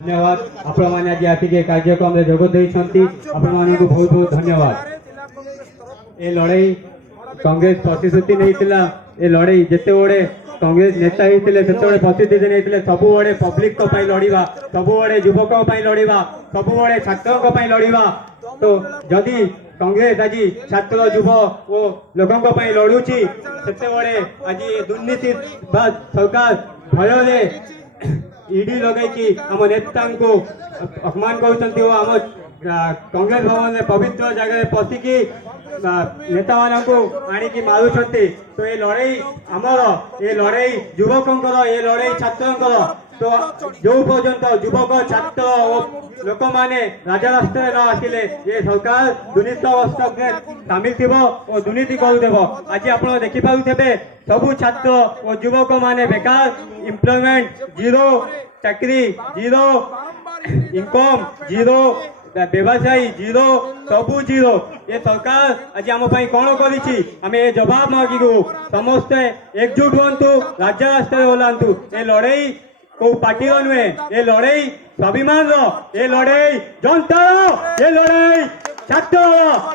धन्यवाद आपण माने आज आसिके कार्यक्रम रे जोग देइछंती आपण मानकु बहुत बहुत धन्यवाद। ए लड़ाई कांग्रेस प्रतिश्रुति नैतिला ए लड़ाई जेते बड़े कांग्रेस नेता होते से प्रतिश्रुति नहीं सब बड़े पब्लिक लड़वा सब बड़े युवकों लड़वा सब बड़े छात्रों लड़वा। तो जदि कांग्रेस आज छात्र युव और लोकों लड़ुची से बड़े आज दुर्नीति सरकार भय ईडी लगे आम नेता को अपमान कर कांग्रेस भवन में पवित्र जगह पशिकी नेता मान को आणिकी मारुंट। तो ये लड़ाई आमर ये लड़ाई युवकों ये लड़ाई छात्रों। तो जो पर्यंत युवक छात्र और लोक मैंने राजरास्ता न आसिले ये सरकार दुर्नीति अवस्था सामिल थी और दुर्नीति करदेव। आज आप देखिपे सबू छात्र और युवक मैंने बेकार एम्प्लॉयमेंट जीरो चाकरी जीरो इनकम जीरो व्यवसायी जीरो सबू जीरो। ये सरकार आज आम कौन करें जवाब मांगू समस्ते एकजुट हूँ राज्य रास्ता ओह्लांतु। ये लड़ाई को पार्टी नुहे ये लड़ाई स्वाभिमान ये लड़ाई जनता ये लड़ाई छात्र।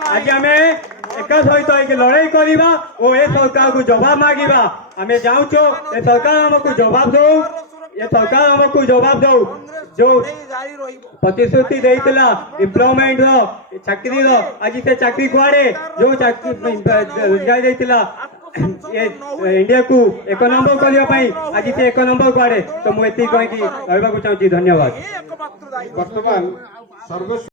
आज आम एक सहित लड़ाई करवा और ये सरकार को जवाब मांगा आम जाऊँ ये सरकार आमको जवाब दो ये सरकार आमको जवाब दो जो प्रतिश्रुति देइतला एम्प्लॉयमेंट चाकरी आज से चाकरी कुआड़े जो रोजगार देइतला इंडिया को एक नंबर करने आज से एक नंबर कुआड़े। तो मुझे कहीं कहूँ धन्यवाद।